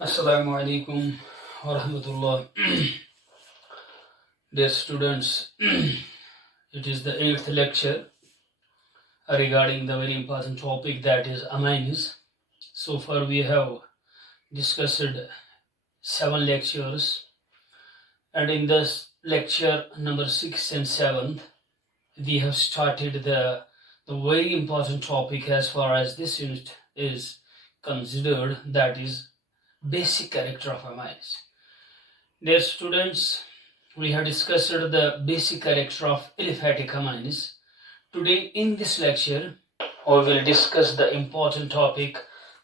Assalamu alaikum wa rahmatullah. Dear students, it is the 8th lecture regarding the very important topic that is amines. So far we have discussed 7 lectures, and in this lecture number 6 and 7 we have started the very important topic as far as this unit is considered, that is basic character of amines. Dear students, we have discussed the basic character of aliphatic amines. Today in this lecture, we will discuss the important topic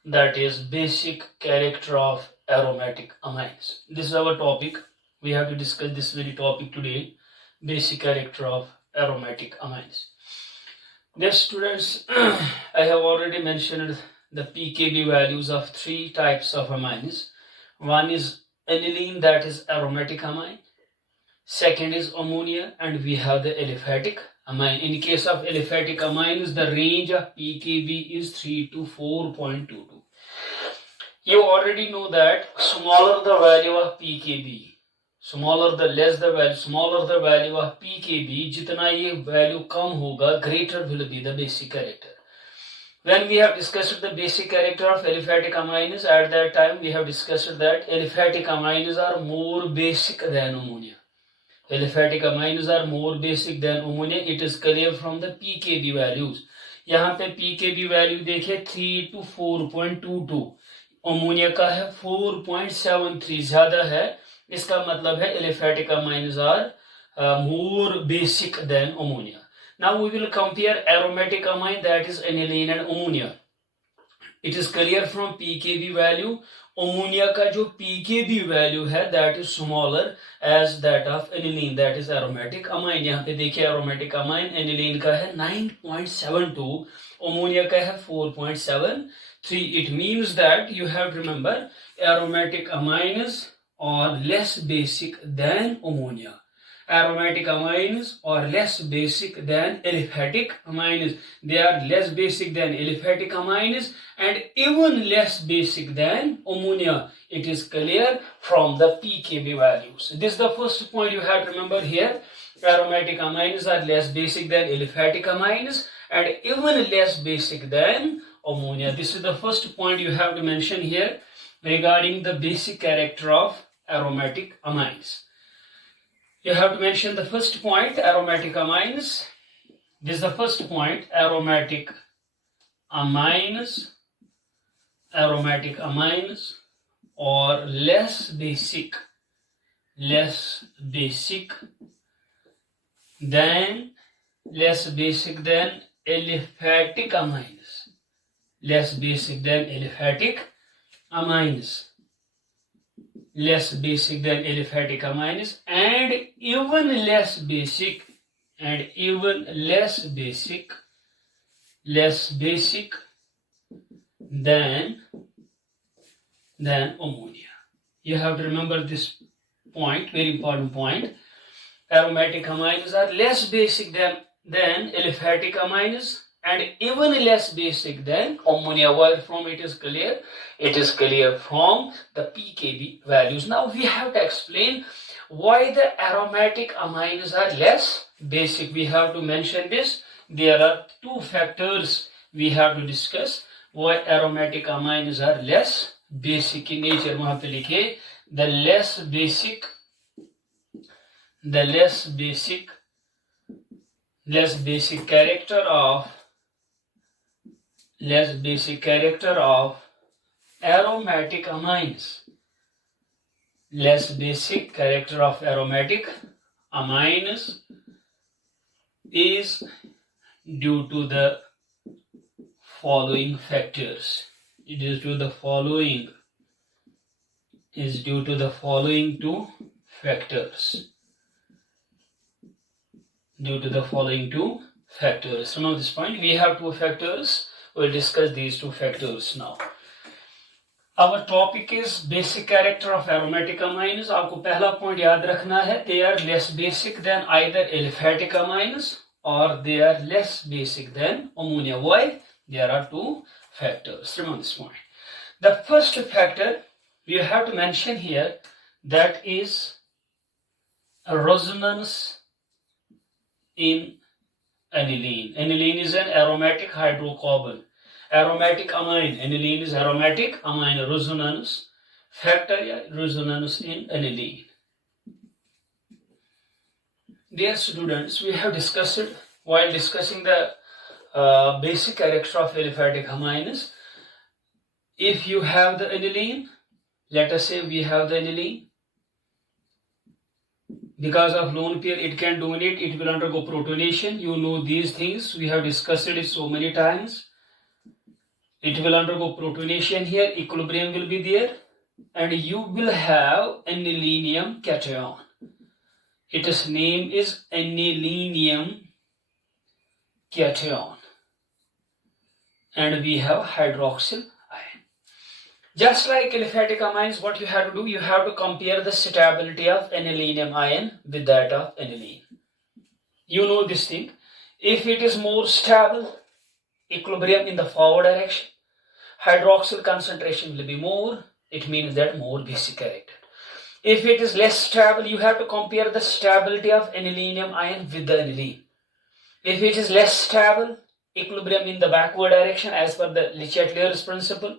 that is basic character of aromatic amines. This is our topic. We have to discuss this very topic today, basic character of aromatic amines. Dear students, I have already mentioned the pKb values of 3 types of amines. One is aniline, that is aromatic amine. Second is ammonia, and we have the aliphatic amine. In case of aliphatic amines, the range of pKb is 3 to 4.22. You already know that smaller the value of pKb, smaller the value of pKb, jitna ye value kam hoga, greater will be the basic character. When we have discussed the basic character of aliphatic amines, at that time we have discussed that aliphatic amines are more basic than ammonia. Aliphatic amines are more basic than ammonia. It is clear from the pKb values. यहाँ पे pKb value देखे 3 to 4.22, ammonia का है 4.73, ज्यादा है. इसका मतलब है aliphatic amines are more basic than ammonia. Now we will compare aromatic amine, that is aniline and ammonia. It is clear from pKb value, ammonia का जो pKb value है that is smaller as that of aniline, that is aromatic amine. यहाँ पे देखिए aromatic amine aniline का है 9.72, ammonia का है 4.73. It means that you have to remember aromatic amines are less basic than ammonia. Aromatic amines are less basic than aliphatic amines. They are less basic than aliphatic amines and even less basic than ammonia. It is clear from the pKb values. This is the first point you have to remember here. Aromatic amines are less basic than aliphatic amines and even less basic than ammonia. This is the first point you have to mention here regarding the basic character of aromatic amines. You have to mention the first point, aromatic amines. This is the first point, aromatic amines or less basic than aliphatic amines. Less basic than aliphatic amines. Less basic than aliphatic amines and even less basic than ammonia. You have to remember this point, very important point. Aromatic amines are less basic than aliphatic amines and even less basic than ammonia. Where from it is clear? It is clear from the pKb values. Now we have to explain why the aromatic amines are less basic. We have to mention this. There are 2 factors we have to discuss why aromatic amines are less basic in nature. वहाँ पे लिखे the less basic character of aromatic amines. Less basic character of aromatic amines is due to the following factors. It is due to the following 2 factors. Due to the following 2 factors. Remember this point. We have 2 factors. We'll discuss these 2 factors now. Our topic is basic character of aromatic amines. आपको पहला point याद रखना है. They are less basic than either aliphatic amines or they are less basic than ammonia. Why? There are 2 factors. Remember this point. The first factor we have to mention here that is a resonance in aniline. Aniline is an aromatic hydrocarbon. Aromatic amine. Aniline is aromatic amine. Resonance factor resonance in aniline. Dear students, we have discussed while discussing the basic character of aliphatic amines. If you have the aniline, let us say we have the aniline. Because of lone pair, it can dominate, it will undergo protonation. You know these things, we have discussed it so many times. It will undergo protonation here, equilibrium will be there, and you will have anilinium cation. Its name is anilinium cation. And we have hydroxyl ion. Just like aliphatic amines, what you have to do, you have to compare the stability of anilinium ion with that of aniline. You know this thing. If it is more stable, equilibrium in the forward direction, hydroxyl concentration will be more. It means that more basic character. If it is less stable, you have to compare the stability of anilinium ion with the aniline. If it is less stable, equilibrium in the backward direction as per the Le Chatelier's principle,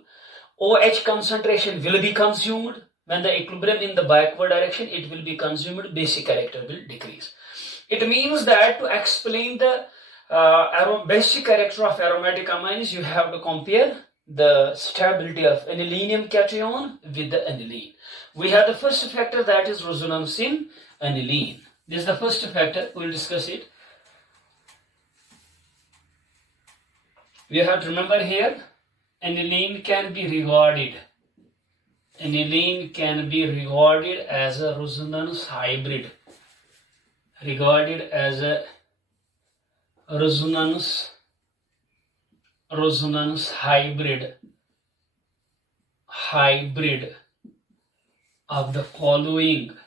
OH concentration will be consumed. When the equilibrium in the backward direction, it will be consumed, basic character will decrease. It means that to explain the basic character of aromatic amines, you have to compare the stability of anilinium cation with the aniline. We have the first factor, that is resonance in aniline. This is the first factor, we will discuss it. We have to remember here, aniline can be regarded as a resonance hybrid. Regarded as a resonance hybrid of the following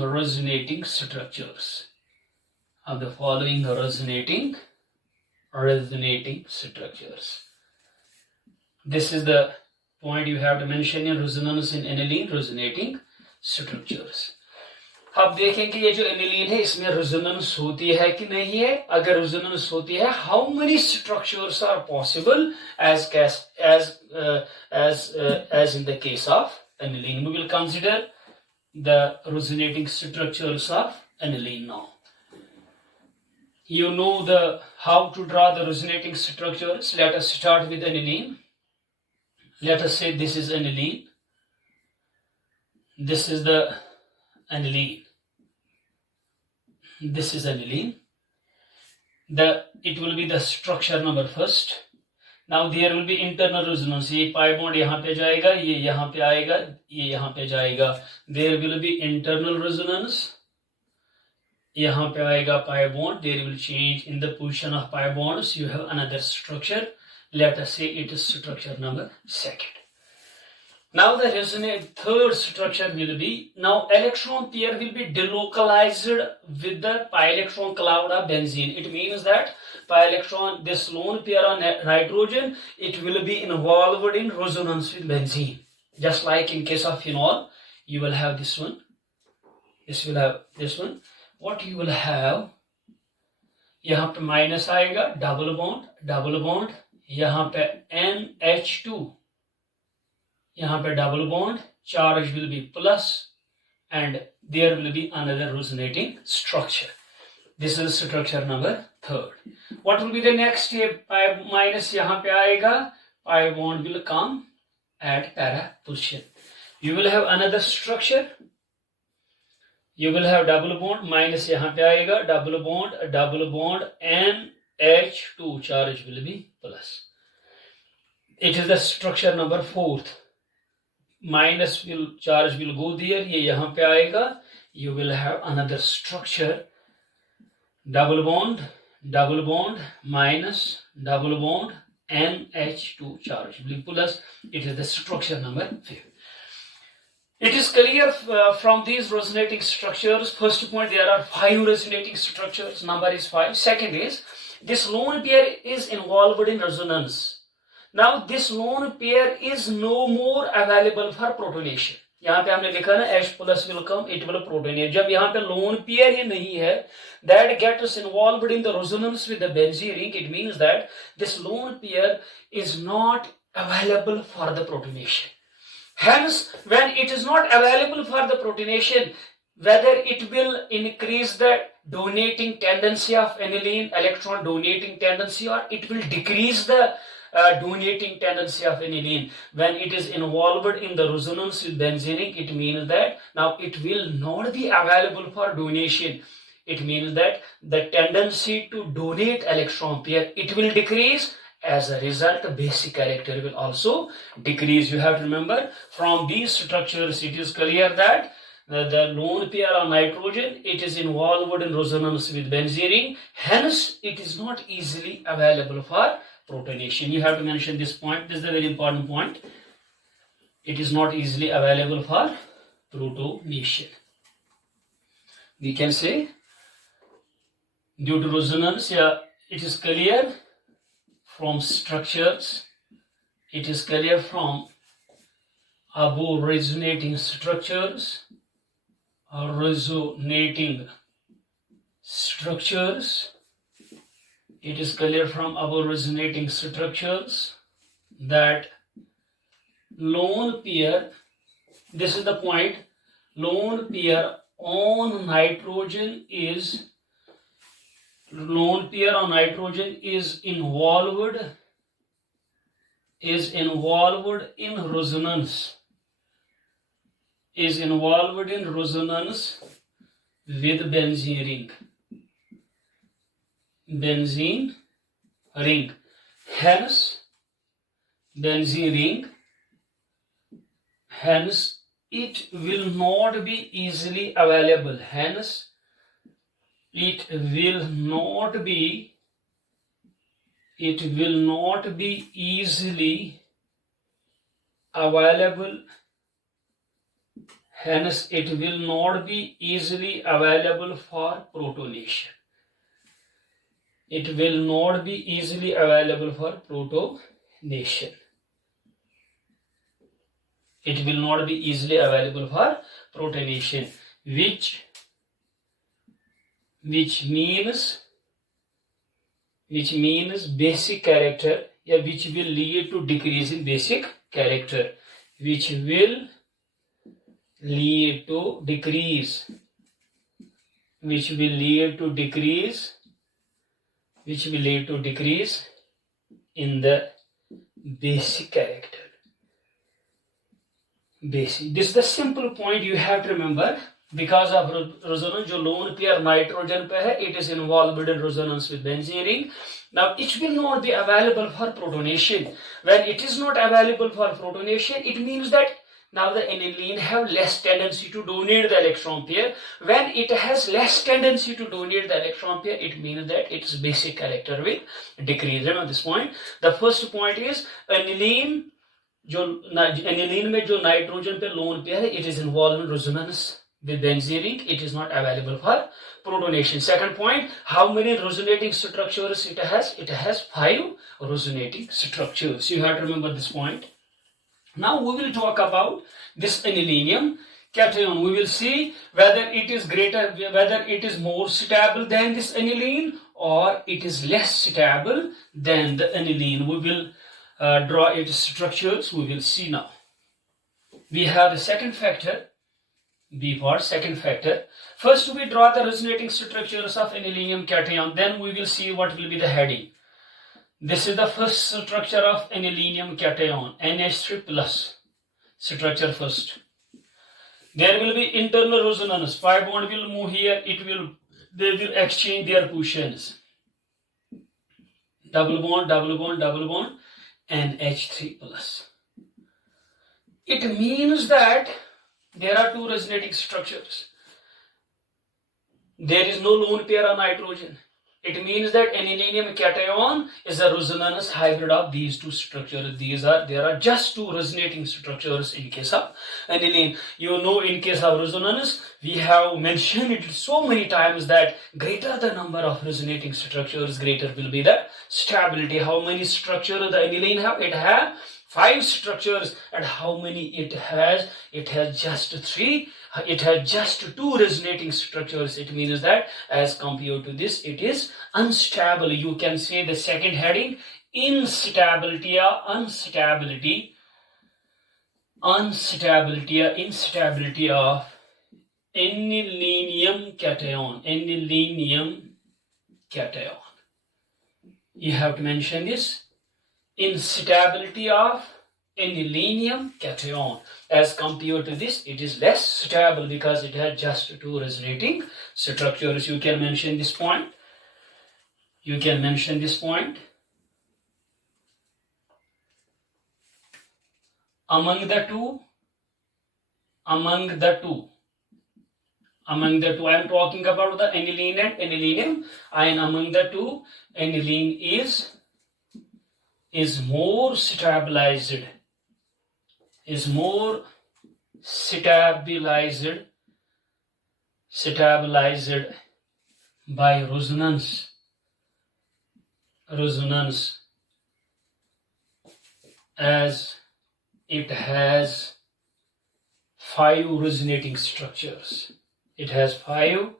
resonating structures. This is the point you have to mention in resonance in aniline, resonating structures. अब देखें कि ये जो aniline है इसमें resonance होती है कि नहीं है. अगर रेजोनेंस होती है, how many structures are possible as in the case of aniline. We will consider the resonating structures of aniline now. You know how to draw the resonating structures. Let us start with aniline. Let us say this is aniline. This is the aniline. This is aniline. It will be the structure number first. Now there will be internal resonance. ये pi bond यहाँ पे जाएगा, ये यहाँ पे आएगा, ये यहाँ पे जाएगा. There will be internal resonance. यहाँ पे आएगा pi bond. There will change in the position of pi bonds. You have another structure. Let us say it is structure number second. Now the third structure will be, now electron pair will be delocalized with the pi electron cloud of benzene. It means that pi electron, this lone pair on nitrogen, it will be involved in resonance with benzene. Just like in case of phenol, you will have this one. This will have this one. What you will have, यहाँ पे minus आएगा, double bond, यहाँ पे NH2. यहाँ पे double bond, charge will be plus, and there will be another resonating structure. This is structure number third. What will be the next step? Pi minus यहाँ पे आएगा, pi bond will come at para position. You will have another structure. You will have double bond, minus यहाँ पे आएगा, double bond, NH2, charge will be plus. It is the structure number fourth. Minus charge will go there, ये यहाँ पे आएगा. You will have another structure, double bond, minus, double bond, NH2, charge will be plus. It is the structure number 5. It is clear from these resonating structures. First point, there are 5 resonating structures. Number is 5. Second is, this lone pair is involved in resonance. Now this lone pair is no more available for protonation. यहाँ पे हमने लिखा ना H plus will come, it will protonate. जब यहाँ पे lone pair ही नहीं है, that gets involved in the resonance with the benzene ring, it means that this lone pair is not available for the protonation. Hence, when it is not available for the protonation, whether it will increase the donating tendency of aniline, electron donating tendency, or it will decrease the donating tendency of aniline. When it is involved in the resonance with benzene, it means that now it will not be available for donation. It means that the tendency to donate electron pair, it will decrease. As a result, basic character will also decrease. You have to remember, from these structures, it is clear that the lone pair of nitrogen, it is involved in resonance with benzene ring. Hence, it is not easily available for protonation. You have to mention this point. This is a very important point. It is not easily available for protonation. We can say, due to resonance, yeah, it is clear from structures, it is clear from above resonating structures or resonating structures. It is clear from above resonating structures that lone pair, this is the point, lone pair on nitrogen is involved in resonance with benzene ring. Hence it will not be easily available. It will not be easily available. Hence, it will not be easily available for protonation. It will not be easily available for protonation. It will not be easily available for protonation, which means basic character, which will lead to decrease in basic character, which will lead to decrease in the basic character. This is the simple point you have to remember. Because of resonance, जो lone pair nitrogen पे है, it is involved in resonance with benzene ring. Now it will not be available for protonation. When it is not available for protonation, it means that now the aniline have less tendency to donate the electron pair. When it has less tendency to donate the electron pair, it means that its basic character will decrease. Remember this point. The first point is aniline में जो nitrogen पे lone pair है, it is involved in resonance with benzene ring. It is not available for protonation. Second point, how many resonating structures it has? It has 5 resonating structures. You have to remember this point. Now we will talk about this anilinium cation. We will see whether it is more stable than this aniline or it is less stable than the aniline. We will draw its structures. We will see now. We have the second factor, B for second factor. First we draw the resonating structures of anilinium cation. Then we will see what will be the heading. This is the first structure of anilinium cation, NH3 plus structure first. There will be internal resonance. Pi bond will move here. They will exchange their positions. Double bond, NH3 plus. It means that there are 2 resonating structures. There is no lone pair of nitrogen. It means that anilinium cation is a resonance hybrid of these two structures. There are just two resonating structures in case of aniline. You know, in case of resonance, we have mentioned it so many times that greater the number of resonating structures, greater will be the stability. How many structures the aniline have? It has 5 structures. And how many it has? It has just 3. It has just 2 resonating structures. It means that as compared to this, it is unstable. You can say the second heading, instability or instability of anilinium cation. Anilinium cation. You have to mention this. Instability of anilinium cation. As compared to this, it is less stable because it has just 2 resonating structures. You can mention this point. You can mention this point. Among the two, I am talking about the aniline and anilinium, and among the two, aniline is more stabilized, by resonance, as it has 5 resonating structures. It has 5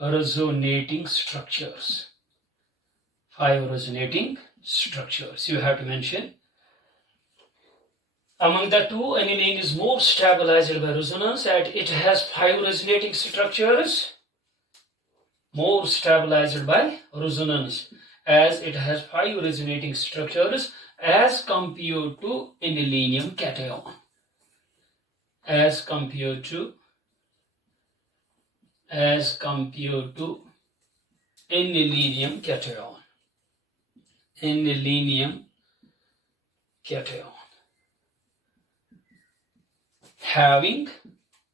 resonating structures. 5 resonating structures. You have to mention. Among the two, aniline is more stabilized by resonance, and it has 5 resonating structures. More stabilized by resonance, as it has 5 resonating structures as compared to anilinium cation. As compared to anilinium cation. Anilinium cation. Having,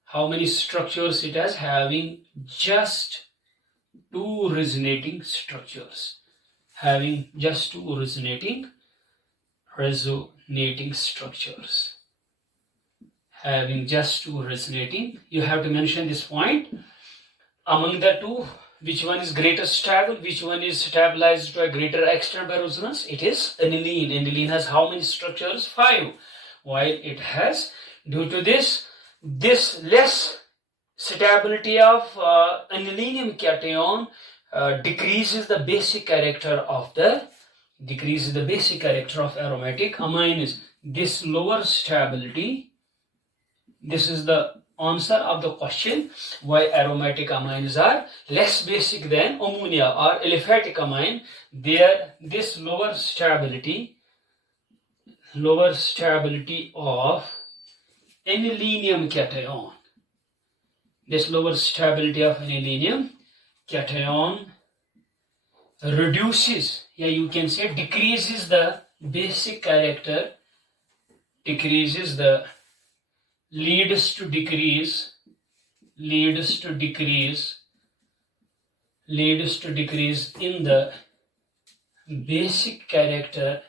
how many structures it has? Having just 2 resonating structures. Having just 2 resonating structures. Having just 2 resonating. You have to mention this point. Among the two, which one is greater stable? Which one is stabilized to a greater extent by resonance? It is aniline. Aniline has how many structures? 5. While it has, due to this less stability of anilinium cation decreases the basic character of aromatic amines. This lower stability. This is the answer of the question why aromatic amines are less basic than ammonia or aliphatic amine. This lower stability of anilinium cation. This lower stability of anilinium cation reduces, you can say decreases the basic character, leads to decrease in the basic character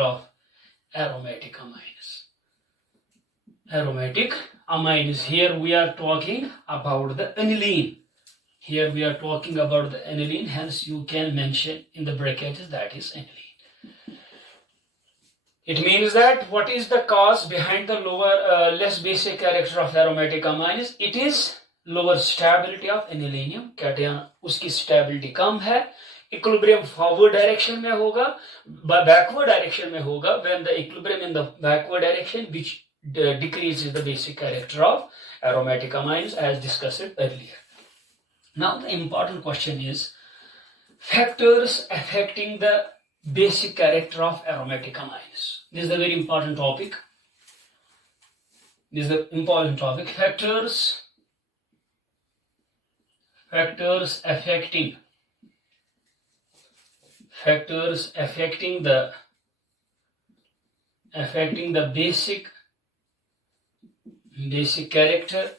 of aromatic amines. Aromatic amines. Here we are talking about the aniline. Hence you can mention in the brackets that is aniline. It means that what is the cause behind the less basic character of aromatic amines? It is lower stability of anilinium cation. उसकी stability कम है. Equilibrium forward direction में होगा, backward direction में होगा. When the equilibrium in the backward direction, which decreases the basic character of aromatic amines as discussed earlier. Now the important question is factors affecting the basic character of aromatic amines. This is a very important topic. Factors affecting the basic basic character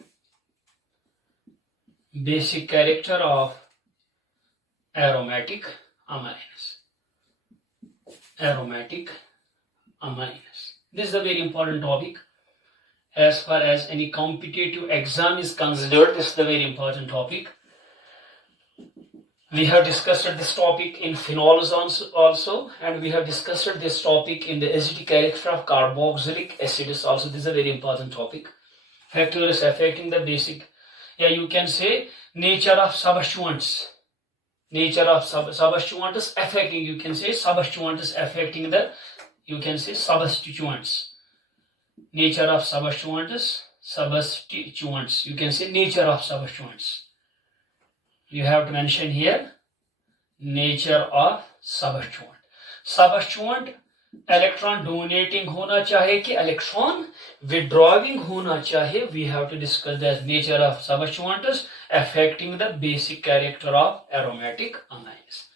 of aromatic amines. Aromatic amines. This is a very important topic. As far as any competitive exam is considered, this is a very important topic. We have discussed this topic in phenols also, and we have discussed this topic in the acidic character of carboxylic acids also. This is a very important topic. Factors affecting the basic, you can say nature of substituents. Nature of substituents affecting, you can say substituents affecting the, you can say substituents. Nature of substituents, you can say nature of substituents. You have to mention here nature of substituent. Substituent electron donating होना चाहिए कि electron withdrawing होना चाहिए. We have to discuss the nature of substituents affecting the basic character of aromatic amines.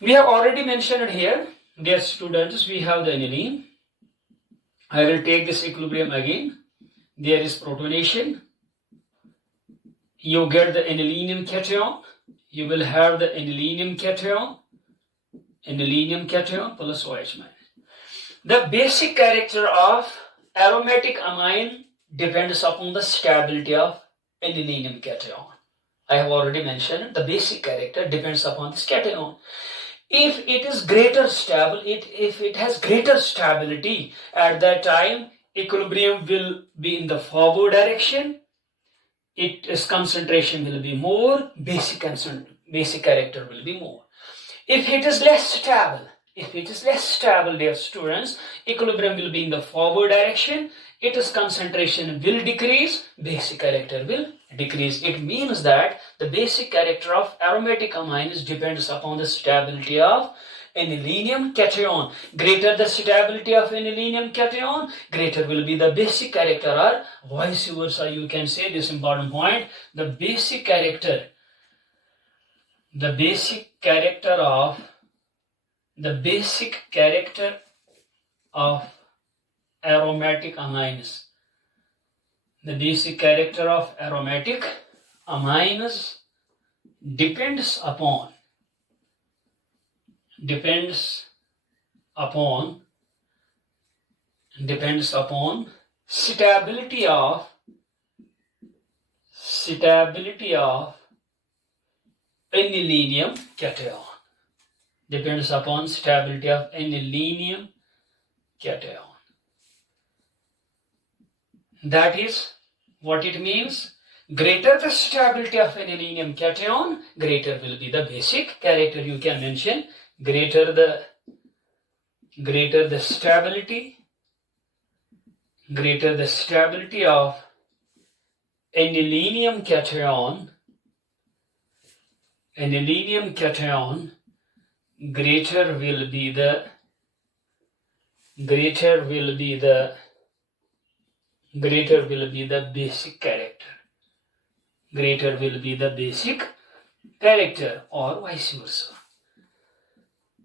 We have already mentioned here, dear students, we have the aniline. I will take this equilibrium again. There is protonation. You get the anilinium cation. You will have the anilinium cation plus OH minus. The basic character of aromatic amine depends upon the stability of anilinium cation. I have already mentioned the basic character depends upon this cation. If it is greater stable, if it has greater stability, at that time equilibrium will be in the forward direction. Its concentration will be more, basic character will be more. If it is less stable, dear students, equilibrium will be in the forward direction, its concentration will decrease, basic character will decrease. It means that the basic character of aromatic amines depends upon the stability of anilinium cation. Greater the stability of anilinium cation, greater will be the basic character, or vice versa. You can say this important point. The basic character of aromatic amines. The basic character of aromatic amines depends upon stability of anilinium cation. Depends upon stability of anilinium cation. That is what it means. Greater the stability of anilinium cation, greater will be the basic character. You can mention greater the stability of anilinium cation, greater will be the basic character. Greater will be the basic character, or vice versa.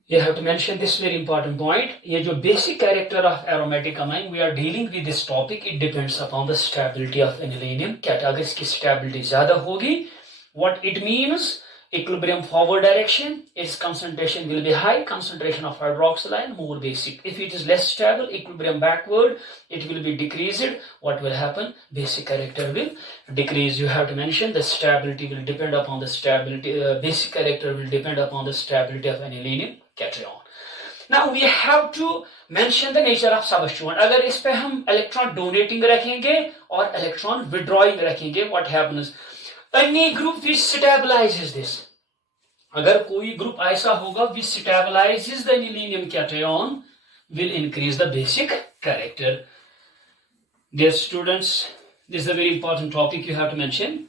You have to mention this very important point. ये जो basic character of aromatic amine, we are dealing with this topic. It depends upon the stability of anilinium cation. अगर इसकी stability ज़्यादा होगी, what it means? Equilibrium forward direction, its concentration will be high, concentration of hydroxyl ion more basic. If it is less stable, equilibrium backward, it will be decreased. What will happen? Basic character will decrease. You have to mention the stability will depend upon the stability, basic character will depend upon the stability of anilinium cation. Now we have to mention the nature of substituent. अगर इस पे हम electron donating रखेंगे और electron withdrawing रखेंगे, what happens? Any group which stabilizes this. अगर कोई group ऐसा होगा which stabilizes the anilinium cation will increase the basic character. Dear students, this is a very important topic you have to mention.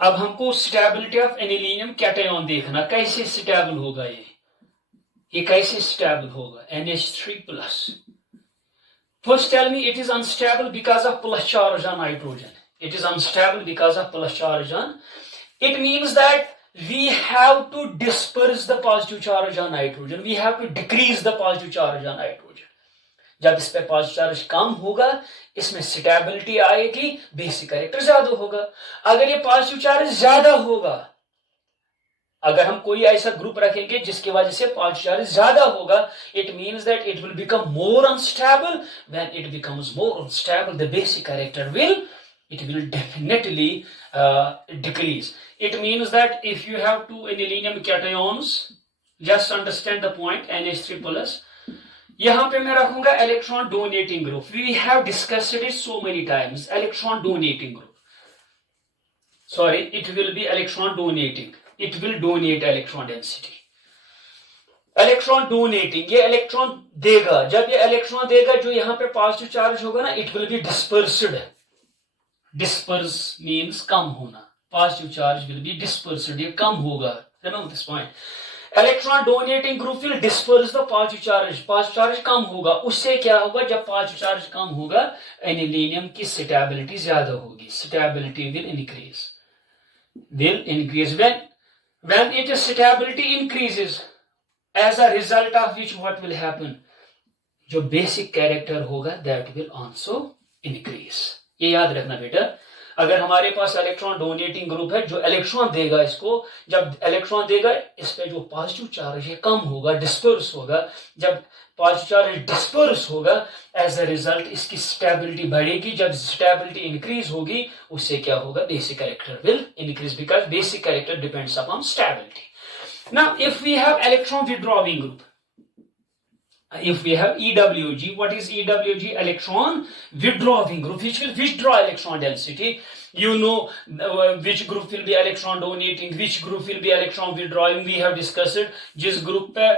अब हमको stability of anilinium cation देखना, कैसे stable होगा ये कैसे stable होगा? NH3+. First tell me, it is unstable because of plus charge on nitrogen. It is unstable because of plus charge on. It means that we have to disperse the positive charge on nitrogen. We have to decrease the positive charge on nitrogen. जब इस पे positive charge कम होगा इसमें stability आएगी, basic character ज्यादा होगा। अगर ये पॉजिटिव चार्ज ज्यादा होगा, अगर हम कोई ऐसा ग्रुप रखेंगे जिसकी वजह से पॉजिटिव चार्ज ज्यादा होगा, it means that it will become more unstable. When it becomes more unstable the basic character will definitely decrease. It means that if you have two anilinium cations, just understand the point, NH3 plus, यहां पे मैं रखूंगा electron donating group. We have discussed it so many times. Electron donating group, sorry, it will be electron donating, it will donate electron density. Electron donating, ये electron देगा। जब ये electron देगा जो यहाँ पे पॉजिटिव चार्ज होगा ना, it will be dispersed. Disperse means कम होना, positive charge will be dispersed, ये कम होगा। Remember this point. Electron donating group will disperse the positive charge, positive charge कम होगा। उससे क्या होगा, जब पॉजिटिव चार्ज कम होगा एनिलीनियम की स्टेबिलिटी ज्यादा होगी, stability will increase, when its stability increases, as a result of which what will happen, जो बेसिक कैरेक्टर होगा that will also increase। ये याद रखना बेटा। अगर हमारे पास इलेक्ट्रॉन डोनेटिंग ग्रुप है जो इलेक्ट्रॉन देगा इसको, जब इलेक्ट्रॉन देगा इस पे जो पॉजिटिव चार्ज है कम होगा, डिस्पर्स होगा। जब पॉजिटिव चार्ज डिस्पर्स होगा, एज अ रिजल्ट इसकी स्टेबिलिटी बढ़ेगी। जब स्टेबिलिटी इंक्रीज होगी उससे क्या होगा, basic character will increase, because basic character depends upon stability. Now if we have electron withdrawing group, if we have EWG, what is EWG? Electron withdrawing group, which will withdraw electron density. You know which group will be electron donating, which group will be electron withdrawing. We have discussed it. जिस group पे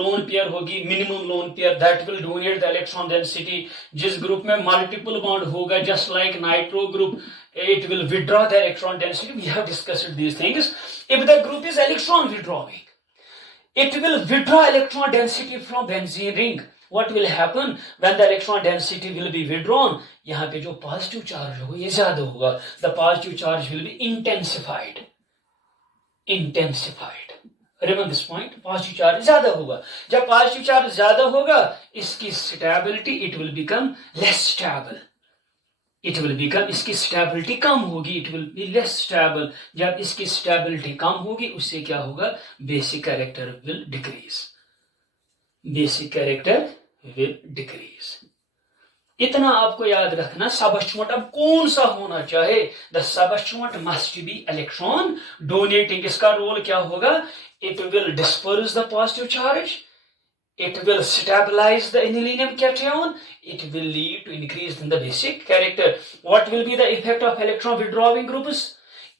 lone pair होगी, minimum lone pair, that will donate the electron density. जिस group में multiple bond होगा, just like nitro group, it will withdraw the electron density. We have discussed these things. If the group is electron withdrawing, it will withdraw electron density from benzene ring. What will happen when the electron density will be withdrawn? यहाँ पे जो positive charge होगा ये ज्यादा होगा। The positive charge will be intensified. Remember this point. Positive charge ज्यादा होगा। जब पॉजिटिव चार्ज ज्यादा होगा इसकी stability it will become less stable. इसकी स्टेबिलिटी कम होगी, it will be less stable. जब इसकी स्टेबिलिटी कम होगी उससे क्या होगा, बेसिक कैरेक्टर विल डिक्रीज। इतना आपको याद रखना। सबस्टिट्यूएंट अब कौन सा होना चाहे, the substituent must be electron donating. इसका रोल क्या होगा, it will disperse the positive charge, it will stabilize the anilinium cation, it will lead to increase in the basic character. What will be the effect of electron withdrawing groups?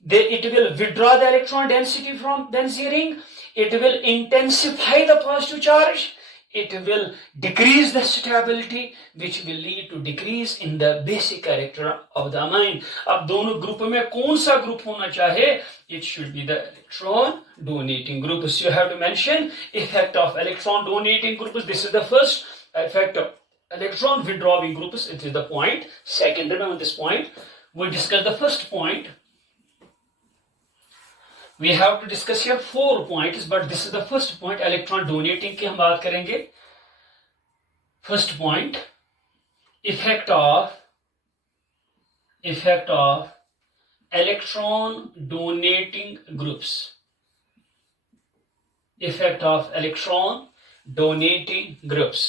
It will withdraw the electron density from benzene ring, it will intensify the positive charge, it will decrease the stability, which will lead to decrease in the basic character of the amine. अब दोनों group में कौन सा group होना चाहे, it should be the electron donating group. So you have to mention effect of electron donating groups. This is the first effect of electron withdrawing groups. It is the point. Second, remember this point. We discuss the first point. We have to discuss here 4 points, but this is the first point. Electron donating की हम बात करेंगे। First point, effect of electron donating groups. Effect of electron donating groups.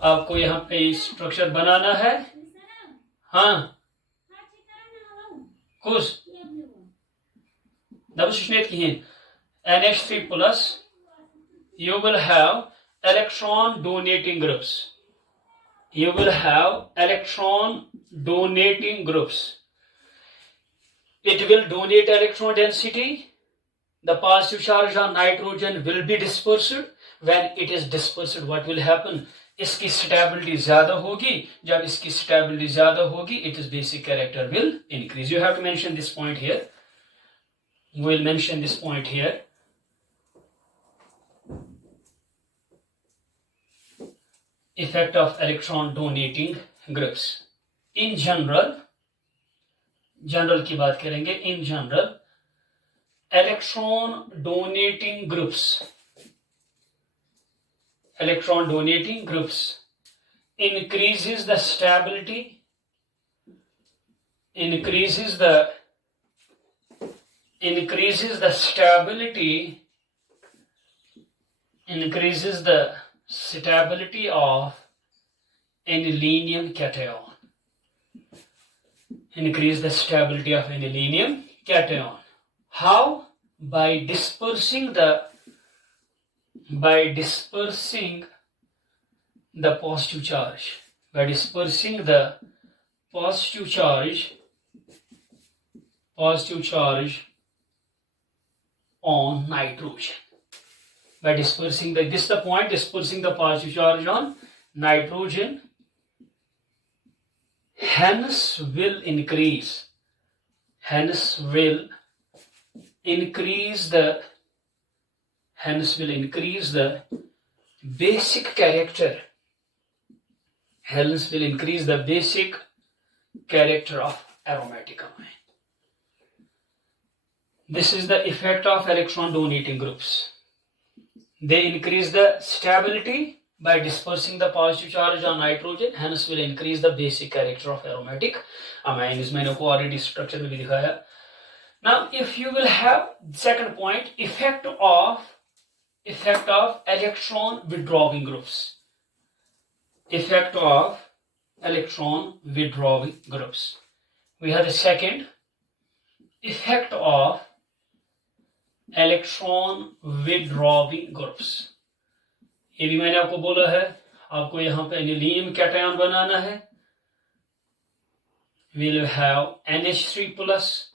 आपको यहाँ पे structure बनाना है। हाँ, कुछ NH3 plus, you will have electron donating groups. You will have electron donating groups. It will donate electron density. The positive charge on nitrogen will be dispersed. When it is dispersed, what will happen? इसकी stability ज्यादा होगी। जब इसकी stability ज्यादा होगी, its basic character will increase. You have to mention this point here. We'll mention this point here. Effect of electron donating groups. In general की बात करेंगे। In general, electron donating groups electron donating groups increases the stability, increases the stability of anilinium cation. Increase the stability of anilinium cation. How? By dispersing the positive charge. By dispersing the positive charge on nitrogen. By dispersing the positive charge on nitrogen, hence will increase the basic character. Hence will increase the basic character of aromatic amine. This is the effect of electron donating groups. They increase the stability by dispersing the positive charge on nitrogen, hence will increase the basic character of aromatic amine. Is मैंने आपको already structure में भी दिखाया. Now, if you will have second point, effect of electron withdrawing groups. Effect of electron withdrawing groups. We have the second effect of electron withdrawing groups. ये भी मैंने आपको बोला है, आपको यहाँ पे anilinium cation बनाना है. We'll have NH3 plus.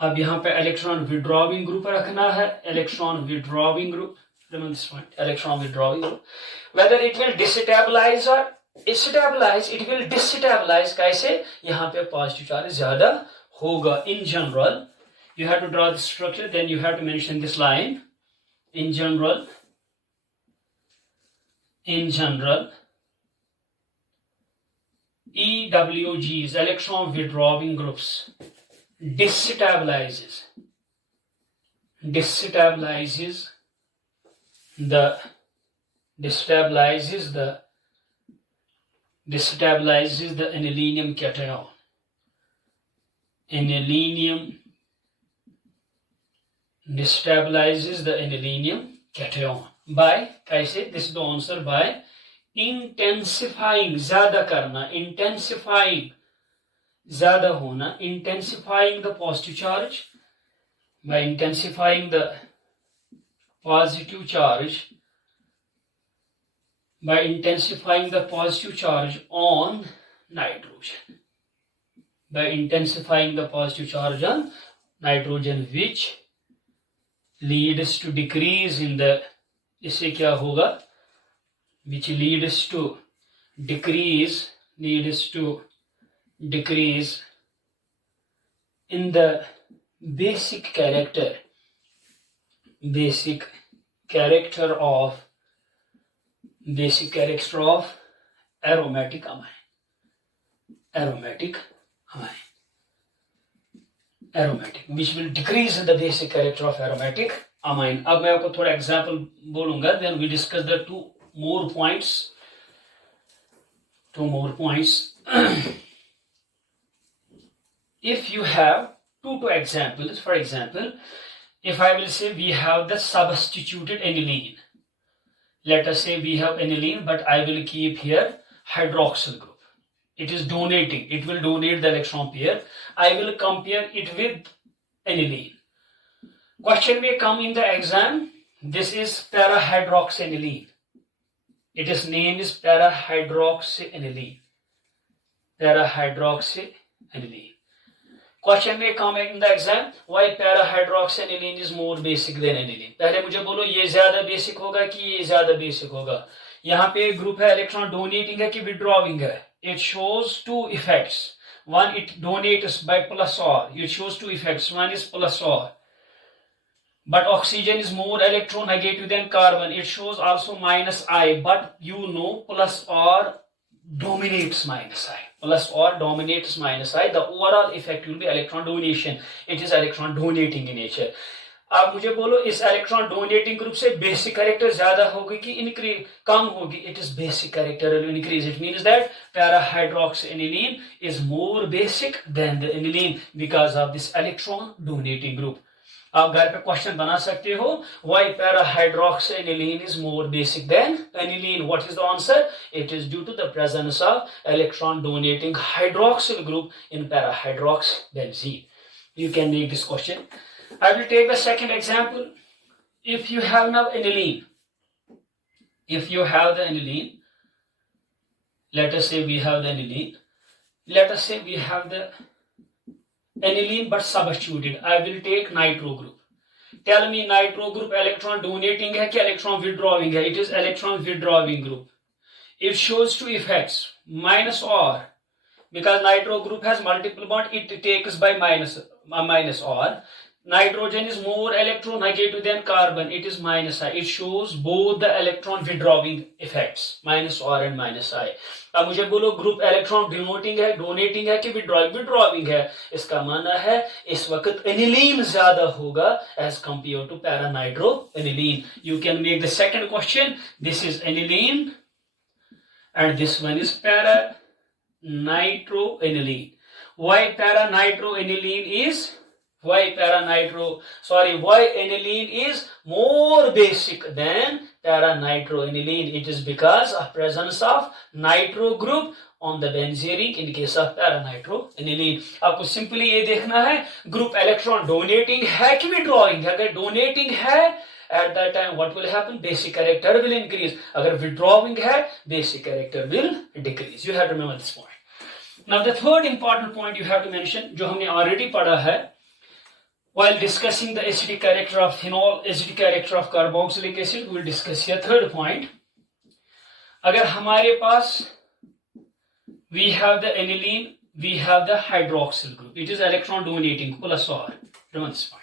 अब यहाँ पे electron withdrawing group रखना है. Electron withdrawing group. Remember this point. Electron withdrawing group. Whether it will destabilize or stabilize, it will destabilize. कैसे? यहाँ पे positive charge ज़्यादा होगा. In general, you have to draw the structure. Then you have to mention this line. In general, EWGs, electron withdrawing groups, destabilizes the anilinium cation. Anilinium destabilizes the anilinium cation by, कैसे? This is the answer. By intensifying, ज़्यादा करना, intensifying, ज़्यादा होना, intensifying the positive charge, by intensifying the positive charge, on nitrogen, by intensifying the positive charge on nitrogen, which leads to decrease in the, इससे क्या होगा? Which leads to decrease in the basic character of aromatic amine. Aromatic, which will decrease in the basic character of aromatic amine. अब मैं आपको थोड़ा example बोलूँगा. Then we discuss the two more points. If you have two examples, for example, if I will say we have the substituted aniline. Let us say we have aniline, but I will keep here hydroxyl group. It is donating. It will donate the electron pair. I will compare it with aniline. Question may come in the exam. This is para-hydroxyaniline. Its name is para-hydroxyaniline. Question may come in the exam. Why para-hydroxyaniline is more basic than aniline? पहले मुझे बोलो ये ज़्यादा basic होगा कि ये ज़्यादा basic होगा. यहाँ पे एक group है electron donating है कि withdrawing है. It shows two effects. One, it donates by plus or. It shows two effects. One is plus or. But oxygen is more electronegative than carbon. It shows also minus I. But you know plus or dominates minus I. The overall effect will be electron donation. It is electron donating in nature. आप मुझे बोलो इस electron donating group से basic character ज्यादा होगी कि increase कम होगी? It is basic character will increase. It means that para-hydroxyaniline is more basic than the aniline because of this electron donating group. आप घर पे क्वेश्चन बना सकते हो, why para-hydroxyaniline is more basic than aniline? What is the answer? It is due to the presence of electron donating hydroxyl group in para-hydroxybenzene. You can make this question. I will take the second example. If you have now aniline, let us say we have the aniline. Let us say we have the aniline but substituted. I will take nitro group. Tell me nitro group electron donating hai ki electron withdrawing hai? It is electron withdrawing group. It shows two effects, minus or, because nitro group has multiple bond, it takes by minus or. Nitrogen is more electronegative than carbon, it is minus I. It shows both the electron withdrawing effects, minus or and minus I. अब मुझे बोलो group electron donating है कि withdrawing है? इसका माना है इस वक्त एनिलीन ज्यादा होगा as compare to para nitro aniline. You can make the second question. This is aniline and this one is para-nitroaniline. Why aniline is more basic than para-nitroaniline? It is because of presence of nitro group on the benzene ring in case of para-nitroaniline. आपको simply ये देखना है group electron donating है कि withdrawing है. अगर donating है, at that time what will happen? Basic character will increase. Agar withdrawing hai, basic character will decrease. You have to remember this point. Now the third important point you have to mention, jo humne already padha hai while discussing the acidic character of phenol, acidic character of carboxylic acid, we will discuss here third point. Agar hamare paas we have the aniline, we have the hydroxyl group, it is electron donating plus or. Remember this point.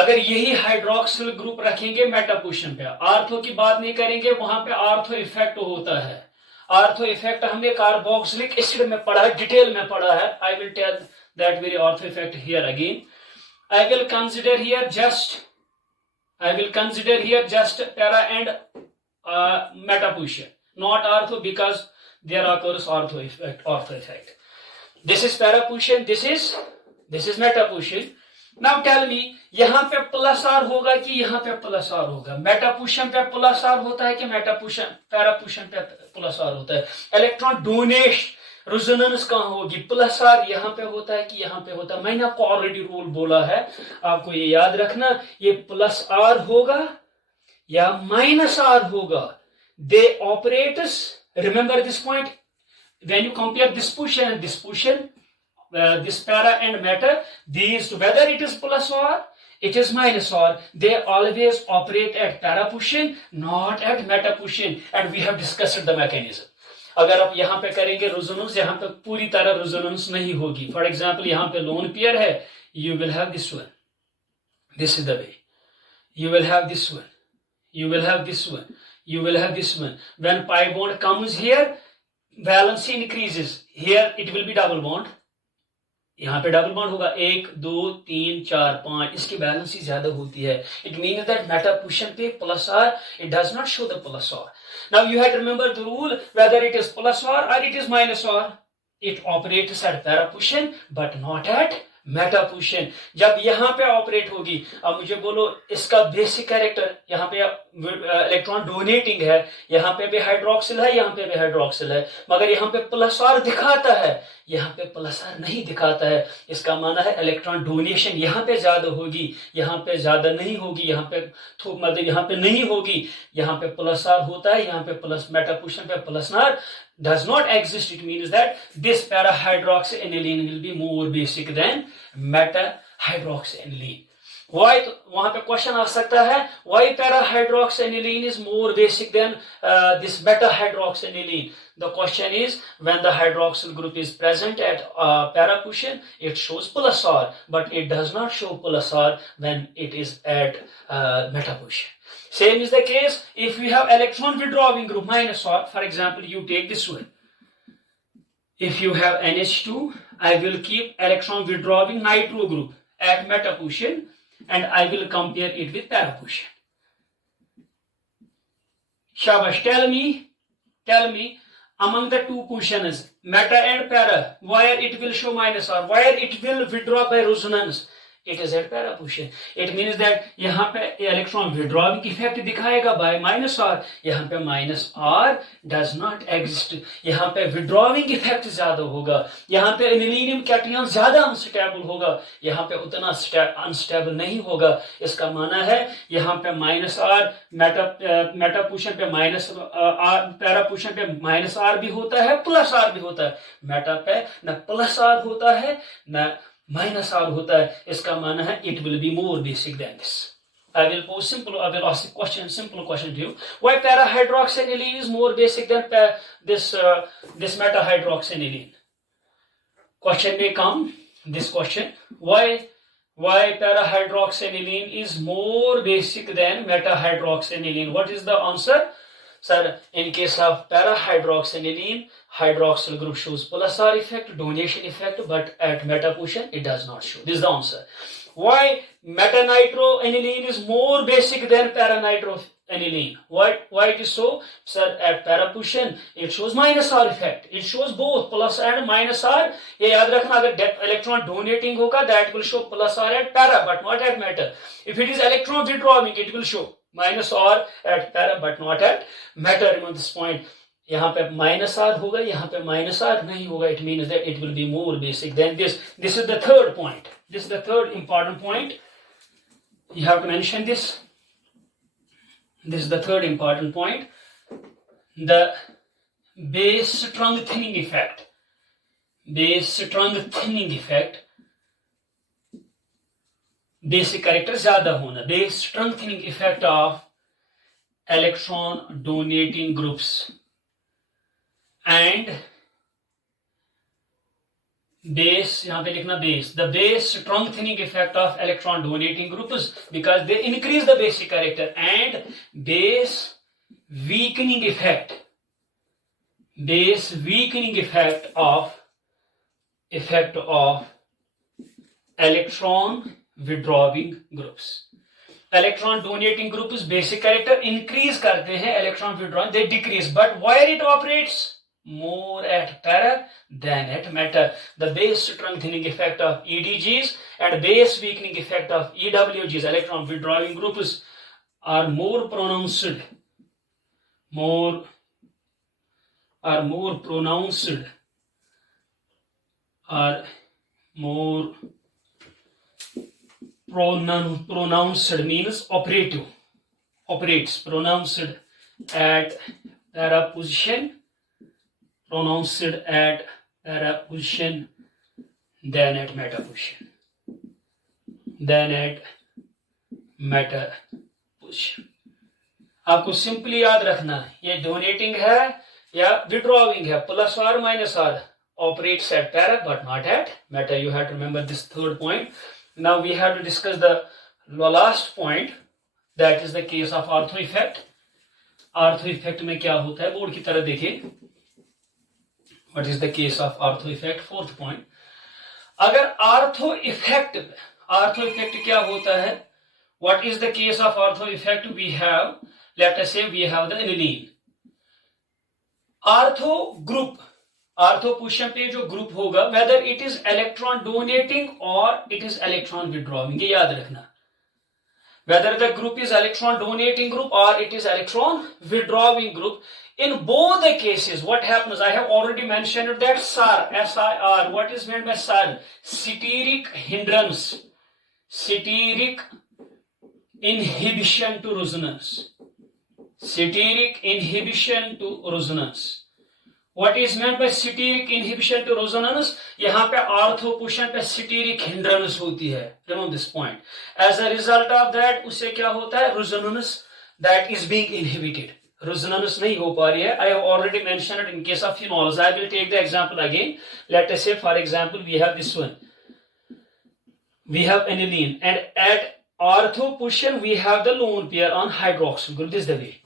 अगर यही hydroxyl group रखेंगे Meta position पे, ortho की बात नहीं करेंगे, वहां पे आर्थो इफेक्ट होता है. आर्थो इफेक्ट हमने कार्बोक्सिलिक एसिड में पढ़ा है, डिटेल में पढ़ा है. I will tell that very ortho effect here again. I will consider here just para and meta position, not ortho, because there occurs ortho effect. This is para position, this is meta position. Now tell me, यहां पे plus R होगा कि यहां पे plus R होगा? Meta position पे plus R होता है कि पैरा पोजीशन पे प्लस आर होता है? इलेक्ट्रॉन डोनेशन रेजोनेंस कहां होगी? प्लस आर यहां पे होता है कि यहां पे होता है? मैंने आपको ऑलरेडी रूल बोला है, आपको ये याद रखना, ये प्लस आर होगा या माइनस आर होगा. They operates, remember this point, when you compare this position and this position, this para and matter, these, whether it is plus or it is minus or, they always operate at para position, not at meta position, and we have discussed the mechanism. अगर आप यहाँ पे करेंगे resonance, यहाँ पे पूरी तरह resonance नहीं होगी. फॉर एग्जाम्पल यहाँ पे लोन पेयर है, you will have this one, this is the way, you will have this one, you will have this one, you will have this one. When pi bond comes here, valency increases, here it will be double bond, यहाँ पे double bond होगा, 1 2 3 4 5, इसकी balance ही ज्यादा होती है. It means that meta position पे plus R, it does not show the plus R. Now you have to remember the rule, whether it is plus R और it is minus R, it operates at para position but not at meta position. जब यहाँ पे operate होगी, अब मुझे बोलो इसका basic character, यहाँ पे इलेक्ट्रॉन डोनेटिंग है, यहाँ पे भी हाइड्रोक्सिल है, यहाँ पे भी हाइड्रोक्सिल है, मगर यहाँ पे प्लस आर दिखाता है, यहाँ पे प्लस आर नहीं दिखाता है. इसका माना है इलेक्ट्रॉन डोनेशन यहाँ पे ज्यादा होगी, यहाँ पे ज्यादा नहीं होगी, यहाँ पे मतलब यहाँ पे नहीं होगी, यहाँ पे प्लस आर होता है, यहाँ पे प्लस मेटा पोजीशन पे plus R does not exist. It means that this para-hydroxyaniline will be more basic than meta-hydroxyaniline. Why? वहां पे क्वेश्चन आ सकता है, why para-hydroxyaniline is more basic than this meta-hydroxyaniline? The question is, when the hydroxyl group is present at para position, it shows plus R, but it does not show plus R when it is at meta position. Same is the case if we have electron withdrawing group minus R. For example, you take this one. If you have NH2, I will keep electron withdrawing nitro group at meta position. and I will compare it with para position. Shabash, tell me, among the two positions, meta and para, where it will show minus R, where it will withdraw by resonance, it is at para position. It means that यहाँ पे electron withdrawing effect दिखाएगा by minus R, यहाँ पे minus R does not exist. यहाँ पे withdrawing effect ज़्यादा होगा, यहाँ पे anilinium cation ज़्यादा unstable होगा, यहाँ पे उतना unstable नहीं होगा. इसका माना है यहाँ पे minus R मेटा पोजीशन पे minus R, पैरा पोजीशन पे minus R भी होता है, plus R भी होता है. मेटा पे न plus R होता है न minus R होता है. इसका माना है it will be more basic than this. I will ask a simple question to you. Why para-hydroxyanilline is more basic than this meta-hydroxyanilline? Question may come, this question. Why para-hydroxyanilline is more basic than meta-hydroxyanilline? What is the answer? Sir, in case of para-hydroxyanilline, hydroxyl group shows plus R effect, donation effect, but at meta position it does not show. This is the answer. Why meta-nitroaniline is more basic than para-nitroaniline? Why it is so? Sir, at para position it shows minus R effect. It shows both plus and minus R. ये याद रखना, अगर electron donating होगा, that will show plus R at para, but not at meta. If it is electron withdrawing, it will show minus R at para, but not at meta. Remember this point. यहाँ पे minus R होगा, यहाँ पे minus R नहीं होगा. It means that it will be more basic than this. This is the third point. This is the third important point. You have to mention this. This is the third important point. The base strengthening effect. Base strengthening effect. Basic character ज़्यादा होना. Base strengthening effect of electron donating groups. And base, यहाँ पे लिखना base, the base strengthening effect of electron donating groups, because they increase the basic character, and base weakening effect of electron withdrawing groups. Electron donating groups basic character increase करते हैं, electron withdrawing they decrease, but where it operates more at para than at meta. The base strengthening effect of EDGs and base weakening effect of EWGs, electron withdrawing groups, are more pronounced means operates pronounced at para position than at meta position. आपको simply याद रखना है, ये donating है या withdrawing है, plus R minus R operates at para but not at meta. You have to remember this third point. Now we have to discuss the last point, that is the case of ortho effect. Ortho effect में क्या होता है, board की तरह देखिए. What is the case of ortho effect? Fourth point. अगर ortho effect क्या होता है? What is the case of ortho effect? We have, let us say we have the aniline. Ortho position पे जो ग्रुप होगा, whether it is electron donating or it is electron withdrawing, ये याद रखना. Whether the group is electron donating group or it is electron withdrawing group, in both the cases, what happens? I have already mentioned that SAR, S-I-R. What is meant by SAR? Steric hindrance, steric inhibition to resonance. Steric inhibition to resonance. What is meant by steric inhibition to resonance? यहाँ पे ortho position पे steric hindrance होती है. Remember this point. As a result of that, उससे क्या होता है? Resonance that is being inhibited. Resonance नहीं हो पा रही है. I have already mentioned it in case of phenols. I will take the example again. Let us say, for example, we have this one. We have aniline, and at ortho position we have the lone pair on hydroxyl group. This is the way.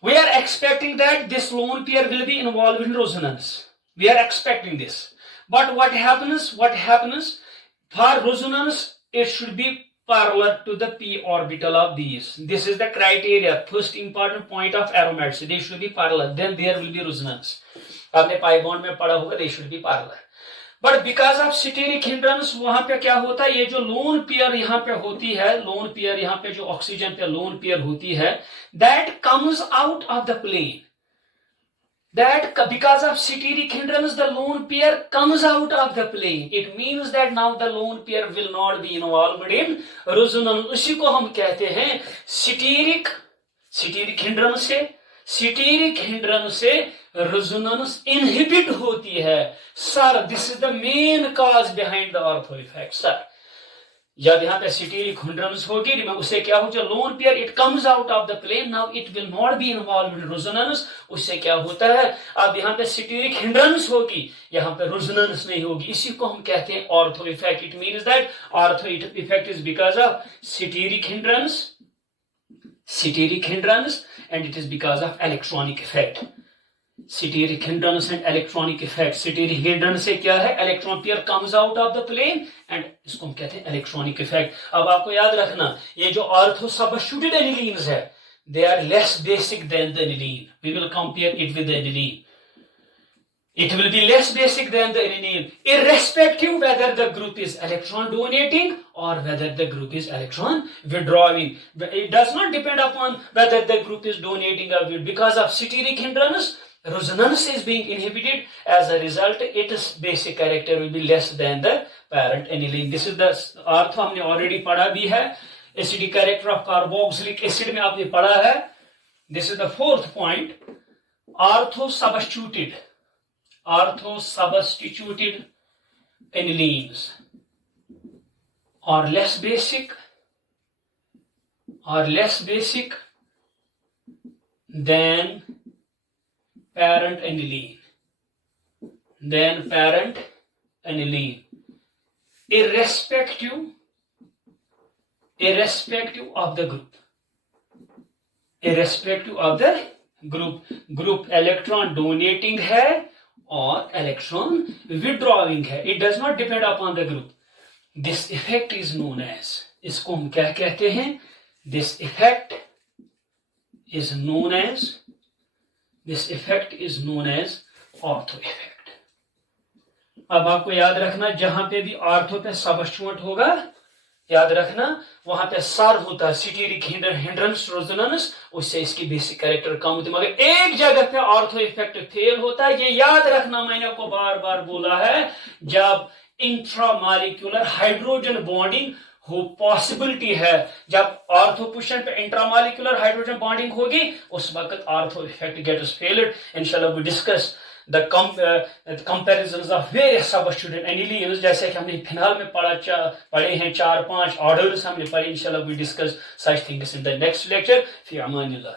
We are expecting that this lone pair will be involved in resonance. We are expecting this. But what happens? For resonance, it should be parallel to the p orbital of these. This is the criteria, first important point of aromatics. They should be parallel, then there will be resonance. आपने pi bond में पढ़ा होगा, they should be parallel. But because of steric hindrance, वहां पे क्या होता है, ये जो लोन पेयर यहाँ पे होती है, लोन पेयर यहाँ पे जो ऑक्सीजन पे लोन पेयर होती है, that comes out of the plane. That because of steric hindrance, the lone pair comes out of the plane. It means that now the lone pair will not be involved in resonance. उसी को हम कहते हैं steric hindrance से resonance inhibit होती है. Sir, this is the main cause behind the ortho effect, sir. जब यहाँ पे steric hindrance होगी, उससे क्या हो, जो lone pair it comes out of the plane, now it will not be involved in resonance. उससे क्या होता है, अब यहाँ पे steric hindrance होगी, यहाँ पे resonance नहीं होगी. इसी को हम कहते हैं ortho effect. It means that ortho effect is because of steric hindrance, and it is because of electronic effect. Steric hindrance and electronic effect. Steric hindrance से क्या है, electron pair comes out of the plane and इसको हम कहते हैं electronic effect. अब आपको याद रखना, ये जो ortho substituted anilines है, they are less basic than the aniline. We will compare it with the aniline. It will be less basic than the aniline, irrespective whether the group is electron donating or whether the group is electron withdrawing. It does not depend upon whether the group is donating or withdrawing. Because of steric hindrance, resonance is being inhibited. As a result, its basic character will be less than the parent aniline. This is the ortho हमने already पढ़ा भी है. Acidic character of carboxylic acid में आपने पढ़ा है. This is the fourth point. Ortho substituted anilines are less basic than parent aniline, irrespective of the group. Group electron donating है और electron withdrawing है. It does not depend upon the group. This effect is known as, इसको हम क्या कहते हैं, this effect is known as ortho effect. अब आपको याद रखना, जहां पे भी ऑर्थो पे सबस्टिट्यूट होगा, याद रखना वहां पे सर होता है steric hindrance resonance, उससे इसकी बेसिक कैरेक्टर कम होती है. मगर एक जगह पे ऑर्थो इफेक्ट फेल होता है, ये याद रखना, मैंने आपको बार बार बोला है, जब इंट्रामॉलिक्यूलर हाइड्रोजन बॉन्डिंग हो पॉसिबिलिटी है, जब ऑर्थो पोजीशन पे इंट्रामॉलिक्यूलर हाइड्रोजन बॉन्डिंग होगी, उस वक्त ऑर्थो इफेक्ट गेट्स फेल्ड. इंशाल्लाह we discuss the comparisons of various substituted anilines, जैसे कि हमने फिलहाल में पढ़े हैं 4-5 ऑर्डर्स हमने पढ़े. इंशाल्लाह we discuss such things in the next lecture. fi amanillah.